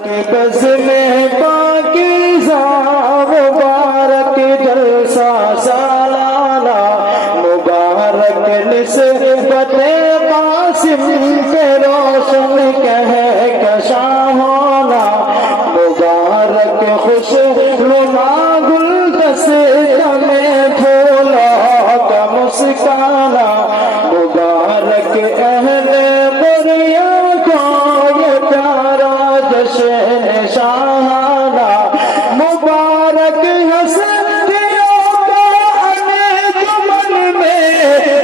کے بز میں پاکیزہ مبارک جلسہ سالانہ مبارک نسبت قاسم پہ روشن کہکشاں ہونا مبارک خوش نما گلدستہ میں پھولوں کا مسکانہ مبارک اہل مریم کو یہ پیارا جشن شاہانہ مبارک ہستیوں کا انجمن میں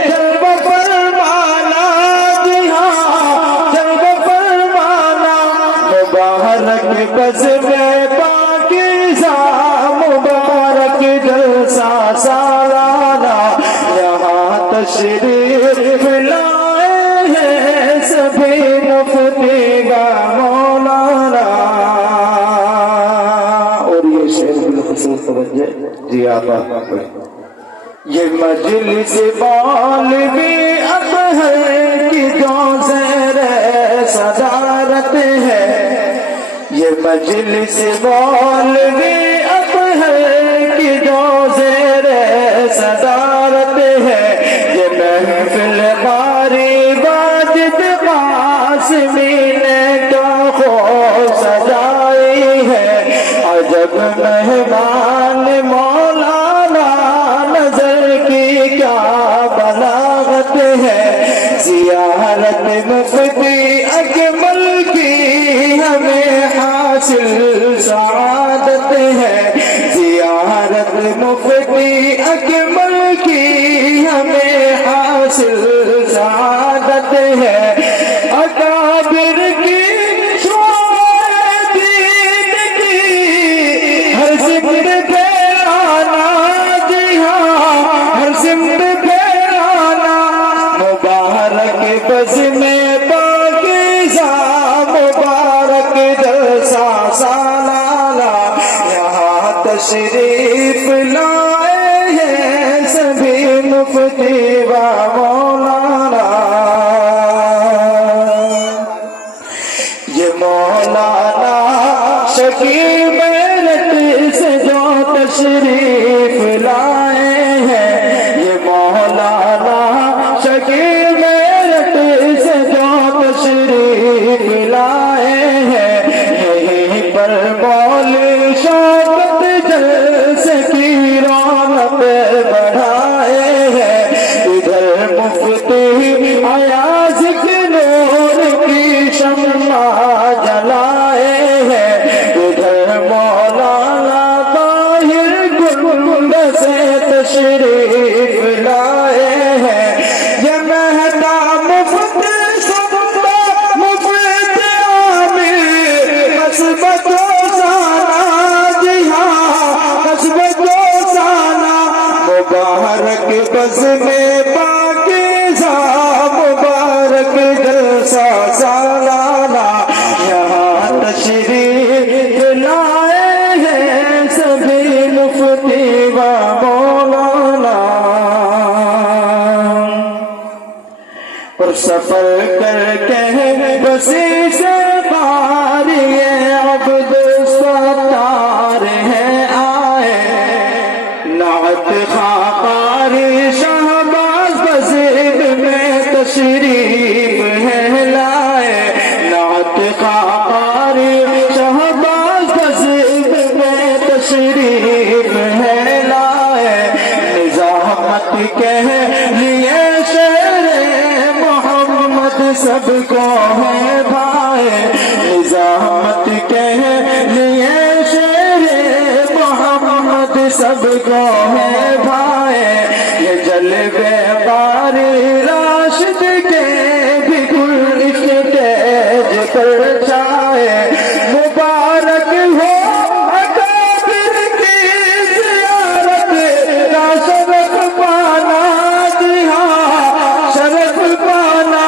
جلوہ فرمانا جی ہاں جلوہ فرمانا مبارک بز میں پاکیزہ مبارک جلسہ سالانہ یہاں تشریف لائے ہیں سبھی مفتی کا مولانا اور یہ شعر بالخصوص توجہ جی آقا یہ مجلس مولوی اطہر کی جو زیر صدارت ہے یہ مجلس مولوی اطہر کی جو زیر صدارت ہے یہ محفل باری واجد قاسمی نے کیا خوب سجائی ہے عجب مہمان مولانا نظر کی کیا بلاغت ہے زیارت مفتی اکمل کی ہمیں حاصل سعادت ہے زیارت مفتی اکمل کی ہمیں حاصل سعادت ہے اکابر کی شعاع دین کی ہر سمت پھیلانا جی ہاں ہر سمت پھیلانا مبارک بز میں پاکیزہ مبارک جلسہ سالانہ یہاں تشریف لائے ہیں سبھی مفتی و مولانا یہ مولانا شفیع میرٹ سے جو تشریف لائے ہیں یہ مولانا شفیع میرٹ سے جو تشریف لائے ہیں یہیں پر مولی شوکت جلسے کی رونق بڑھائے ہیں ادھر مفتی ایاز کے نور کی شمع جلائے ہیں ادھر مولانا طاہر گل سے تشریف لائے ہیں یہ مہتا مفتی سبتا مفتی عامر قصبت وزانہ جی ہاں قصبت وزانہ مبارک بز میں پاکیزہ مبارک جلسہ سالانہ یہاں تشریف لائے ہیں سبھی مفتی و مولانا اور سفر کر کے بسی سے باری عبد ستار ہے آئے نعت خاقاری شہباز بزید میں تشریف ہے لائے نعت خاقاری شہباز بزید میں تشریف ہے لائے نظامت کے لیے شعر محمد سب کو ہے بھائے نظامت کے لیے شعر محمد سب کو ہے بھائے یہ جلوے باری راشد کے بھی گل اسٹیج پر چھائے مبارک ہو اکابر کی زیارت کا شرف پانا جی ہاں شرف پانا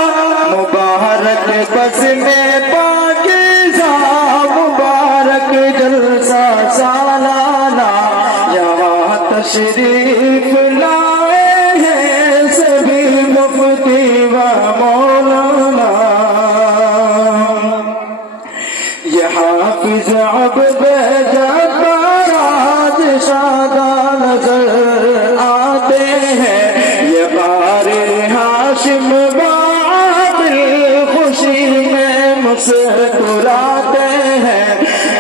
مبارک بز میں پاکیزہ مبارک جلسہ سالانہ یہاں تشریف لائے ہیں سبھی مفتی و مولانا حافظ عبد جبار آج شادہ نظر آتے ہیں، یہ قاری ہاشم عادل خوشی میں مسکراتے ہیں،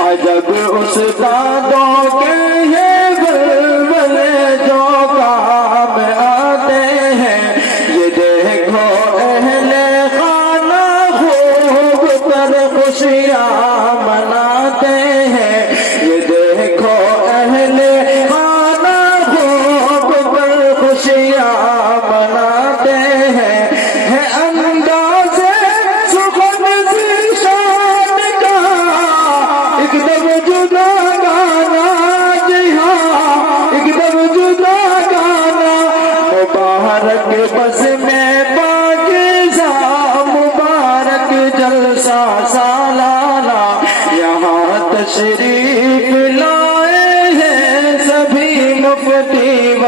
عجب استادوں کے یہ بلبلے جو کام آتے ہیں، یہ دیکھو اہل خانہ خوب پر خوشیاں مناتے ہیں، یہ دیکھو اہل خانہ خوب پر خوشیاں مناتے ہیں، ہے انداز سخن ذیشان کا ایک دم جدا گانا، جی ہاں ایک دم جدا گانا، مبارک بس میں پاکیزہ مبارک جلسہ سالانہ، یہاں تشریف لائے ہیں سبھی مفتی و